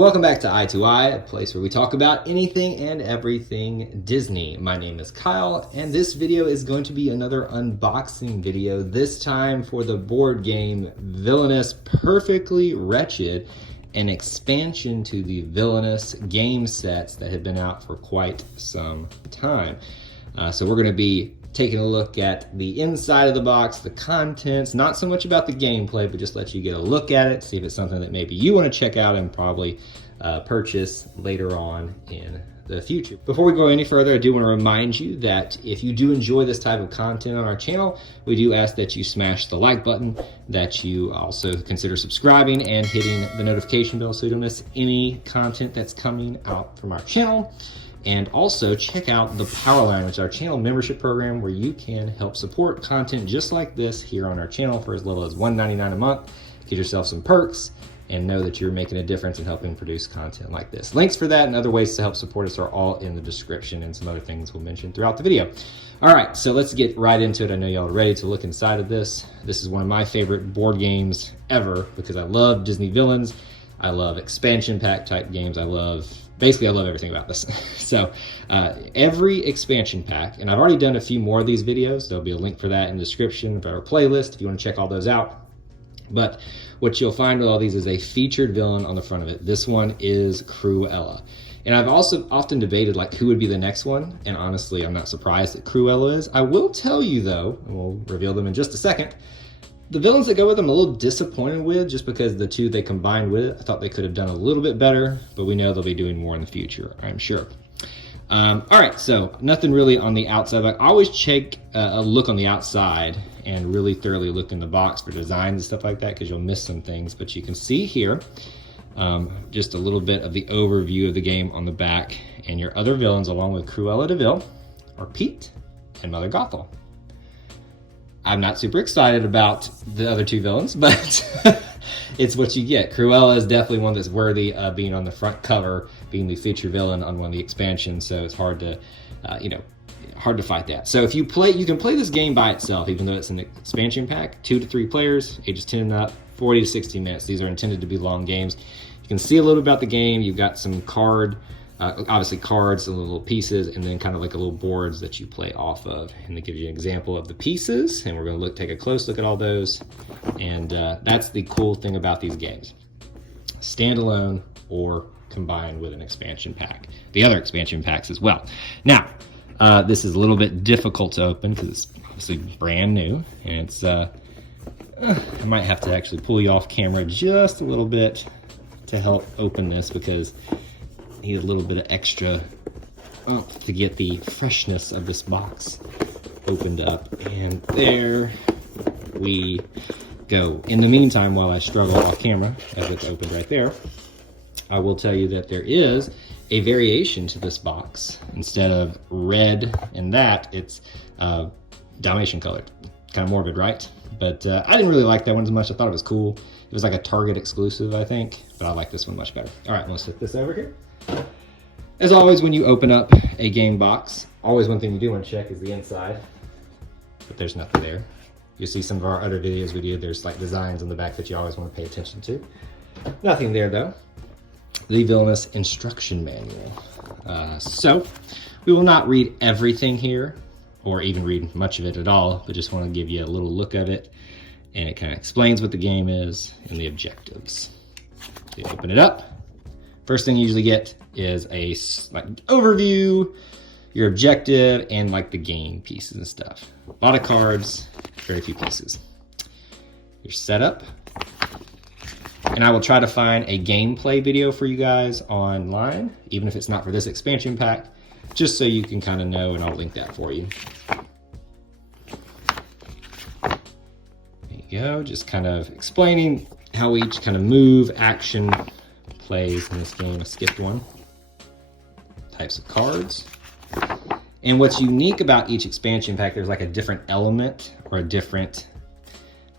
Welcome back to Eye2Eye, a place where we talk about anything and everything Disney. My name is Kyle, and this video is going to be another unboxing video, this time for the board game Villainous Perfectly Wretched, an expansion to the Villainous game sets that have been out for quite some time. So we're going to be taking a look at the inside of the box, the contents, not so much about the gameplay, but just let you get a look at it, see if it's something that maybe you want to check out and probably purchase later on in the future. Before we go any further, I do want to remind you that if you do enjoy this type of content on our channel, we do ask that you smash the like button, that you also consider subscribing and hitting the notification bell so you don't miss any content that's coming out from our channel. And also check out the Powerline, which is our channel membership program where you can help support content just like this here on our channel for as little as $1.99 a month. Get yourself some perks and know that you're making a difference in helping produce content like this. Links for that and other ways to help support us are all in the description, and some other things we'll mention throughout the video. All right, so let's get right into it. I know y'all are ready to look inside of this. This is one of my favorite board games ever because I love Disney villains. I love expansion pack type games. Basically, I love everything about this. So every expansion pack, and I've already done a few more of these videos. There'll be a link for that in the description of our playlist if you want to check all those out. But what you'll find with all these is a featured villain on the front of it. This one is Cruella. And I've also often debated like who would be the next one. And honestly, I'm not surprised that Cruella is. I will tell you though, and we'll reveal them in just a second, the villains that go with them, I'm a little disappointed with just because the two they combined with it. I thought they could have done a little bit better, but we know they'll be doing more in the future, I'm sure. All right, so nothing really on the outside. I always check a look on the outside and really thoroughly look in the box for designs and stuff like that because you'll miss some things. But you can see here just a little bit of the overview of the game on the back, and your other villains along with Cruella de Vil are Pete and Mother Gothel. I'm not super excited about the other two villains, but it's what you get. Cruella is definitely one that's worthy of being on the front cover, being the feature villain on one of the expansions, so it's hard to, hard to fight that. So if you can play this game by itself, even though it's an expansion pack, 2 to 3 players, ages 10 and up, 40 to 60 minutes. These are intended to be long games. You can see a little about the game. You've got some obviously cards and little pieces, and then kind of like a little boards that you play off of. And they give you an example of the pieces, and we're going to take a close look at all those. And that's the cool thing about these games. Standalone or combined with an expansion pack. The other expansion packs as well. Now, this is a little bit difficult to open because it's obviously brand new, and it's I might have to actually pull you off camera just a little bit to help open this because need a little bit of extra oomph to get the freshness of this box opened up. And there we go. In the meantime, while I struggle off camera, as it's opened right there, I will tell you that there is a variation to this box. Instead of red and that, it's Dalmatian colored. Kind of morbid, right? But I didn't really like that one as much. I thought it was cool. It was like a Target exclusive, I think, but I like this one much better. All right, let's flip this over here. As always, when you open up a game box, always one thing you do want to check is the inside, but there's nothing there. You'll see some of our other videos we do, there's like designs on the back that you always want to pay attention to. Nothing there though. The Villainous instruction manual. So we will not read everything here, or even read much of it at all, but just want to give you a little look of it, and it kind of explains what the game is and the objectives. So you open it up. First thing you usually get is a overview, your objective, and like the game pieces and stuff. A lot of cards, very few pieces. Your setup. And I will try to find a gameplay video for you guys online, even if it's not for this expansion pack, just so you can kind of know, and I'll link that for you. There you go, just kind of explaining how each kind of move, action, plays in this game. I skipped one. Types of cards. And what's unique about each expansion pack, there's like a different element or a different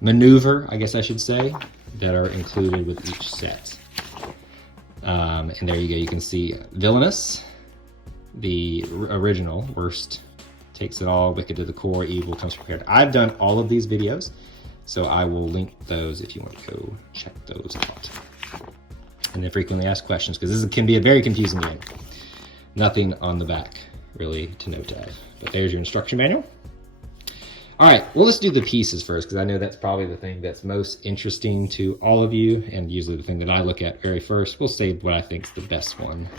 maneuver, I guess I should say, that are included with each set. And there you go, you can see Villainous, the original, worst, takes it all, wicked to the core, evil comes prepared. I've done all of these videos, so I will link those if you want to go check those out. and the frequently asked questions, because this can be a very confusing game. Nothing on the back really to note of. But there's your instruction manual. All right, well, let's do the pieces first, because I know that's probably the thing that's most interesting to all of you, and usually the thing that I look at very first. We'll save what I think is the best one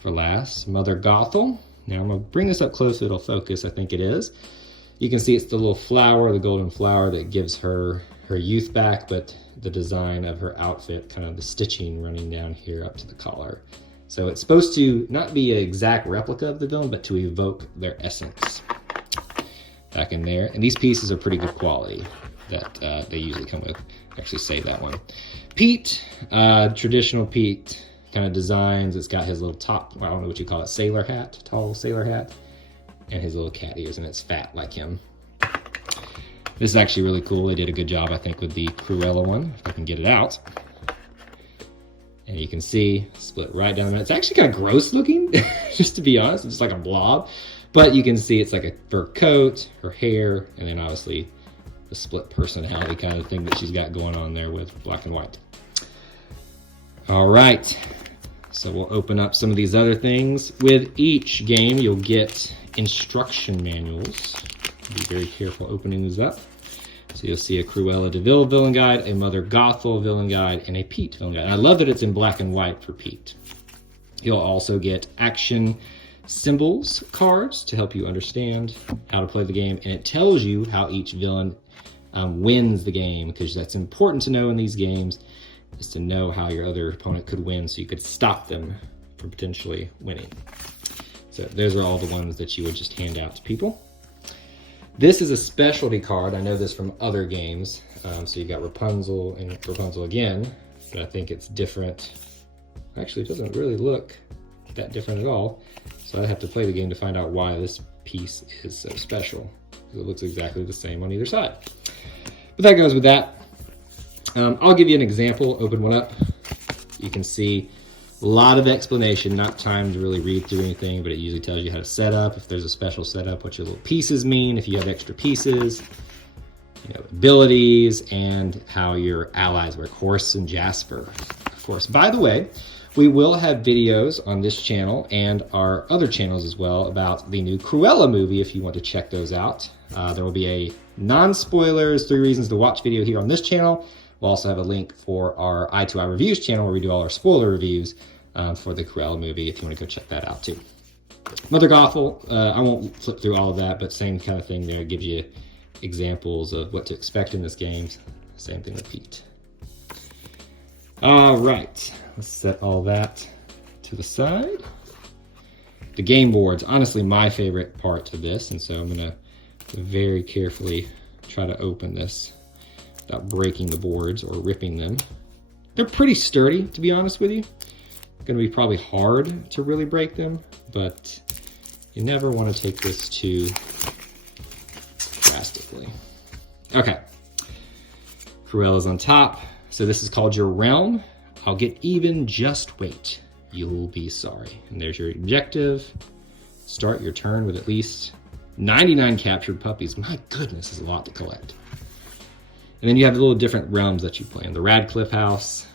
for last. Mother Gothel. Now I'm gonna bring this up close so it'll focus. I think it is. You can see it's the little flower, the golden flower, that gives her youth back, but the design of her outfit, kind of the stitching running down here up to the collar. So it's supposed to not be an exact replica of the villain, but to evoke their essence back in there. And these pieces are pretty good quality that they usually come with. Actually save that one. Pete, traditional Pete kind of designs. It's got his little top, I don't know what you call it, sailor hat, tall sailor hat, and his little cat ears, and it's fat like him. This is actually really cool. They did a good job, I think, with the Cruella one, if I can get it out. And you can see, split right down there. It's actually kind of gross looking, just to be honest. It's just like a blob. But you can see it's like a fur coat, her hair, and then obviously the split personality kind of thing that she's got going on there with black and white. All right, so we'll open up some of these other things. With each game, you'll get instruction manuals. Be very careful opening these up. So you'll see a Cruella de Vil villain guide, a Mother Gothel villain guide, and a Pete villain guide. And I love that it's in black and white for Pete. You'll also get action symbols cards to help you understand how to play the game, and it tells you how each villain wins the game, because that's important to know in these games, is to know how your other opponent could win so you could stop them from potentially winning. So those are all the ones that you would just hand out to people. This is a specialty card. I know this from other games. So you got Rapunzel and Rapunzel again, but I think it's different. Actually, it doesn't really look that different at all. So I have to play the game to find out why this piece is so special, because it looks exactly the same on either side. But that goes with that. I'll give you an example. Open one up. You can see a lot of explanation, not time to really read through anything, but it usually tells you how to set up, if there's a special setup, what your little pieces mean, if you have extra pieces, you know, abilities, and how your allies work. Horse and Jasper, of course. By the way, we will have videos on this channel and our other channels as well about the new Cruella movie if you want to check those out. There will be a non-spoilers 3 reasons to watch video here on this channel. We'll also have a link for our Eye to Eye Reviews channel where we do all our spoiler reviews for the Cruella movie if you want to go check that out too. Mother Gothel, I won't flip through all of that, but same kind of thing there. It gives you examples of what to expect in this game. Same thing with Pete. All right, let's set all that to the side. The game boards, honestly my favorite part to this, and so I'm gonna very carefully try to open this without breaking the boards or ripping them. They're pretty sturdy, to be honest with you. Gonna be probably hard to really break them, but you never want to take this too drastically. Okay, Cruella's on top. So this is called your realm. I'll get even, just wait. You'll be sorry. And there's your objective. Start your turn with at least 99 captured puppies. My goodness, is a lot to collect. And then you have the little different realms that you play in. The Radcliffe House,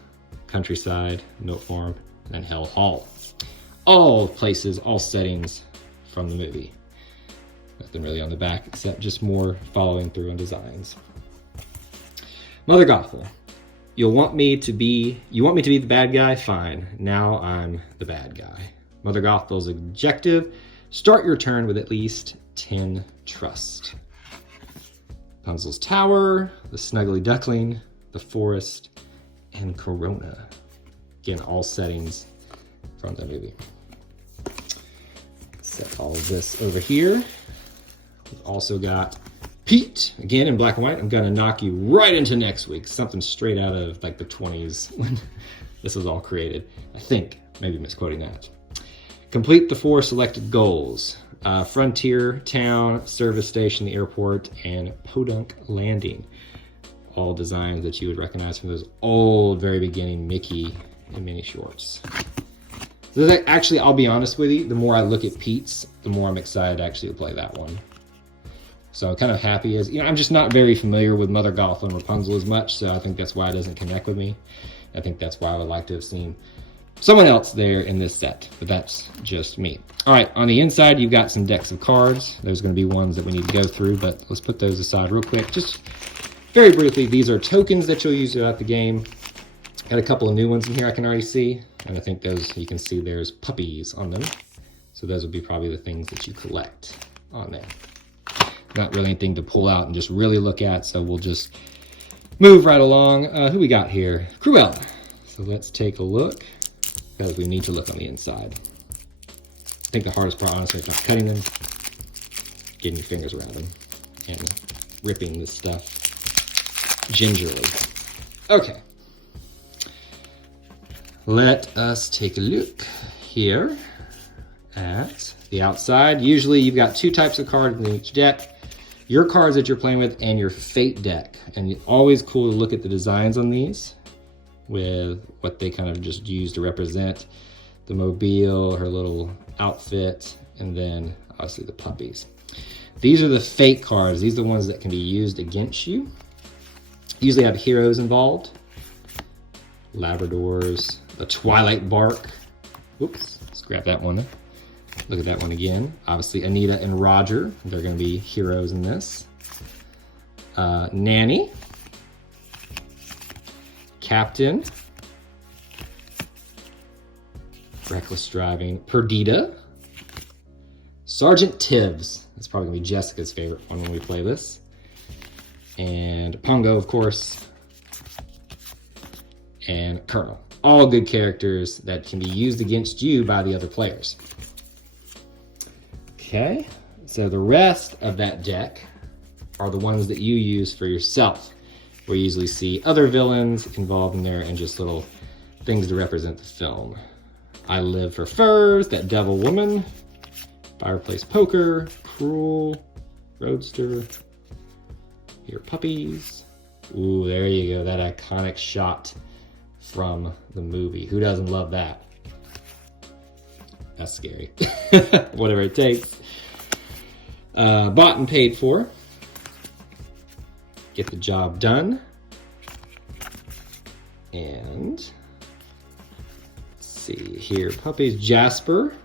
Countryside, Milk Farm, and then Hell Hall. All places, all settings from the movie. Nothing really on the back except just more following through on designs. Mother Gothel. You want me to be the bad guy? Fine. Now I'm the bad guy. Mother Gothel's objective: start your turn with at least 10 trust. Rapunzel's Tower, the Snuggly Duckling, the Forest, and Corona. Again, all settings from the movie. Set all of this over here. We've also got Pete, again in black and white. I'm gonna knock you right into next week. Something straight out of like the 20s when this was all created. I think, maybe misquoting that. Complete the 4 selected goals. Frontier Town, Service Station, the airport, and Podunk Landing. All designs that you would recognize from those old, very beginning Mickey and Minnie shorts. So that, actually, I'll be honest with you, the more I look at Pete's, the more I'm excited to actually play that one. So I'm kind of happy as, I'm just not very familiar with Mother Gothel and Rapunzel as much, so I think that's why it doesn't connect with me. I think that's why I would like to have seen someone else there in this set, but that's just me. All right, on the inside, you've got some decks of cards. There's gonna be ones that we need to go through, but let's put those aside real quick. Just very briefly, these are tokens that you'll use throughout the game. Got a couple of new ones in here I can already see, and I think those, you can see there's puppies on them. So those would be probably the things that you collect on there. Not really anything to pull out and just really look at, so we'll just move right along. Who we got here? Cruella. So let's take a look, because we need to look on the inside. I think the hardest part, honestly, is not cutting them, getting your fingers around them, and ripping this stuff gingerly. Okay. Let us take a look here at the outside. Usually you've got two types of cards in each deck. Your cards that you're playing with and your fate deck. And it's always cool to look at the designs on these with what they kind of just use to represent the mobile, her little outfit, and then obviously the puppies. These are the fate cards. These are the ones that can be used against you. Usually have heroes involved. Labradors, the Twilight Bark. Oops, let's grab that one. Look at that one again. Obviously, Anita and Roger, they're going to be heroes in this. Nanny. Captain. Reckless Driving. Perdita. Sergeant Tibbs. That's probably going to be Jessica's favorite one when we play this. And Pongo, of course. And Colonel. All good characters that can be used against you by the other players. Okay, so the rest of that deck are the ones that you use for yourself. We usually see other villains involved in there and just little things to represent the film. I Live for Furs, that Devil Woman, Fireplace Poker, Cruel, Roadster, Your Puppies. Ooh, there you go, that iconic shot from the movie. Who doesn't love that? That's scary. Whatever it takes. Bought and paid for. Get the job done. And let's see here. Puppies, Jasper,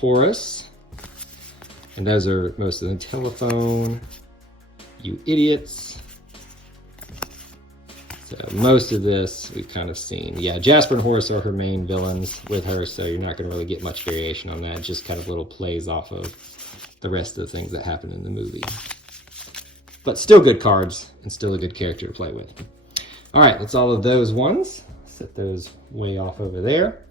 Horace. And those are most of the telephone. You idiots. So most of this we've kind of seen. Yeah, Jasper and Horace are her main villains with her, so you're not going to really get much variation on that. Just kind of little plays off of the rest of the things that happen in the movie. But still good cards and still a good character to play with. All right, that's all of those ones. Set those way off over there.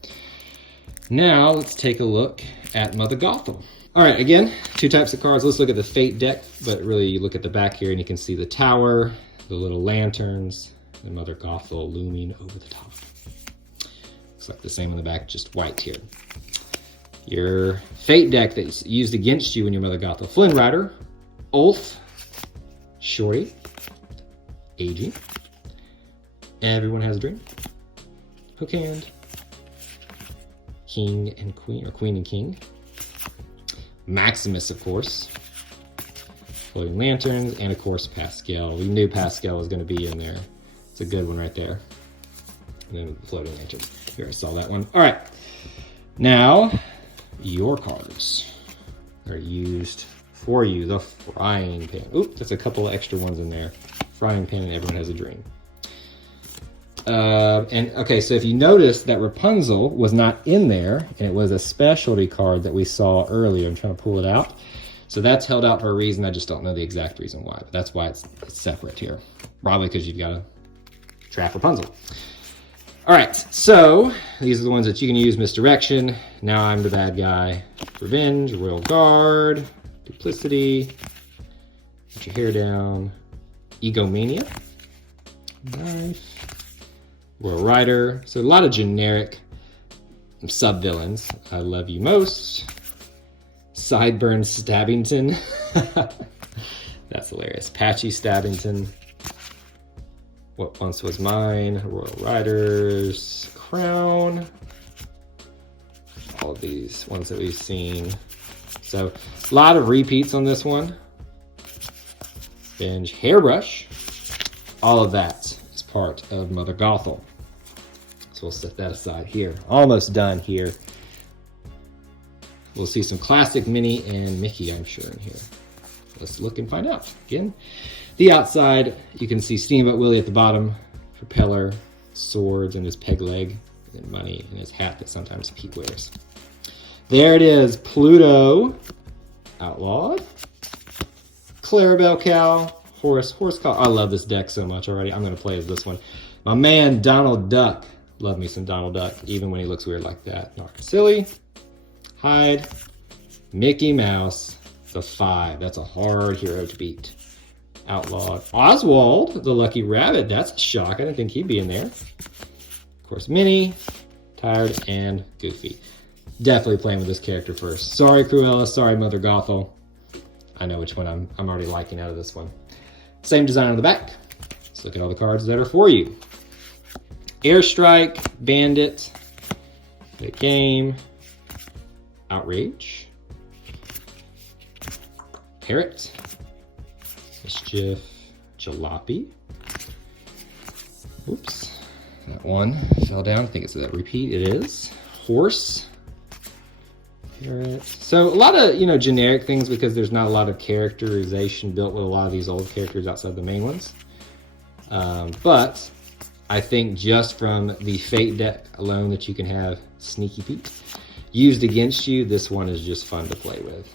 Now let's take a look at Mother Gothel. All right, again, two types of cards. Let's look at the Fate deck, but really you look at the back here and you can see the tower, the little lanterns, and Mother Gothel looming over the top. Looks like the same on the back, just white here. Your Fate deck that's used against you in your Mother Gothel: Flynn Rider, Ulf, Shorty, Agee, Everyone Has a Dream, Hookhand, King and Queen, or Queen and King, Maximus, of course, Floating Lanterns, and of course Pascal. We knew Pascal was going to be in there. It's a good one right there. And then the Floating Lanterns. Here, I saw that one. All right. Now, your cards are used for you. The Frying Pan. Oop, there's a couple of extra ones in there. Frying Pan and Everyone Has a Dream. And okay, so if you notice that Rapunzel was not in there, and it was a specialty card that we saw earlier. I'm trying to pull it out. So that's held out for a reason. I just don't know the exact reason why, but that's why it's separate here. Probably because you've got to trap Rapunzel. All right, so these are the ones that you can use: Misdirection, Now I'm the Bad Guy, Revenge, Royal Guard, Duplicity, Put Your Hair Down, Egomania, Knife, Royal Rider. So a lot of generic sub-villains. I Love You Most, Sideburn Stabbington. That's hilarious. Patchy Stabbington, What Once Was Mine, Royal Riders, Crown. All of these ones that we've seen. So a lot of repeats on this one. Binge, Hairbrush. All of that is part of Mother Gothel. So we'll set that aside here. Almost done here. We'll see some classic Minnie and Mickey, I'm sure, in here. Let's look and find out. Again, the outside, you can see Steamboat Willie at the bottom, propeller, swords, and his peg leg, and money, and his hat that sometimes Pete wears. There it is, Pluto, outlawed. Clarabelle Cow, Horse Cow. I love this deck so much already. I'm going to play as this one. My man, Donald Duck. Love me some Donald Duck, even when he looks weird like that. Not silly. Hyde. Mickey Mouse. The 5. That's a hard hero to beat. Outlawed. Oswald, the Lucky Rabbit. That's a shock. I didn't think he'd be in there. Of course, Minnie, Tired, and Goofy. Definitely playing with this character first. Sorry, Cruella. Sorry, Mother Gothel. I know which one I'm already liking out of this one. Same design on the back. Let's look at all the cards that are for you. Airstrike, Bandit, The Game, Outrage, Parrot, Mischief, Jalopy. Oops, that one fell down. I think it's a repeat. It is. Horse. Parrot. So a lot of, generic things because there's not a lot of characterization built with a lot of these old characters outside the main ones. But I think just from the Fate deck alone that you can have Sneaky Pete used against you, this one is just fun to play with.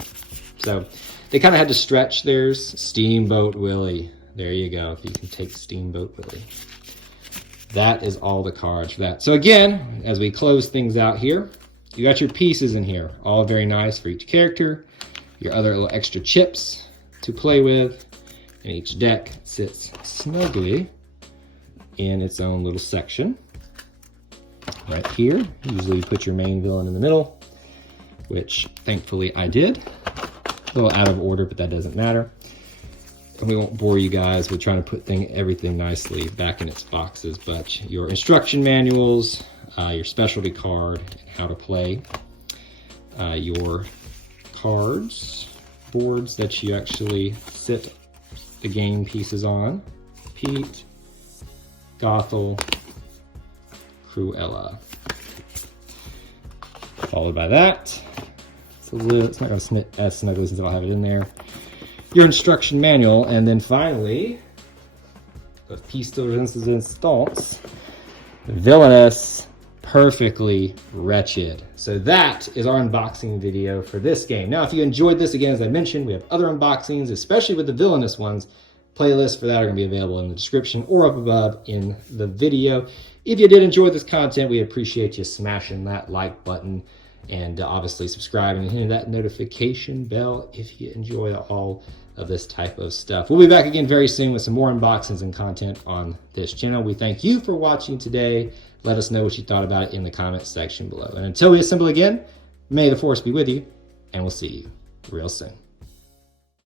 So they kind of had to stretch theirs. Steamboat Willie. There you go. If you can take Steamboat Willie. That is all the cards for that. So again, as we close things out here, you got your pieces in here. All very nice for each character. Your other little extra chips to play with. And each deck sits snugly in its own little section. Right here, usually you put your main villain in the middle, which thankfully I did. A little out of order, but that doesn't matter. And we won't bore you guys with trying to put everything nicely back in its boxes, but your instruction manuals, your specialty card, and how to play, your cards, boards that you actually sit the game pieces on, Pete, Gothel, Cruella. Followed by that, it's not going to snip as snugly since I don't have it in there, your instruction manual, and then finally, the piece de resistance, Villainous, perfectly wretched. So that is our unboxing video for this game. Now, if you enjoyed this, again, as I mentioned, we have other unboxings, especially with the Villainous ones. Playlists for that are going to be available in the description or up above in the video. If you did enjoy this content, we appreciate you smashing that like button and obviously subscribing and hitting that notification bell if you enjoy all of this type of stuff. We'll be back again very soon with some more unboxings and content on this channel. We thank you for watching today. Let us know what you thought about it in the comments section below. And until we assemble again, may the force be with you, and we'll see you real soon.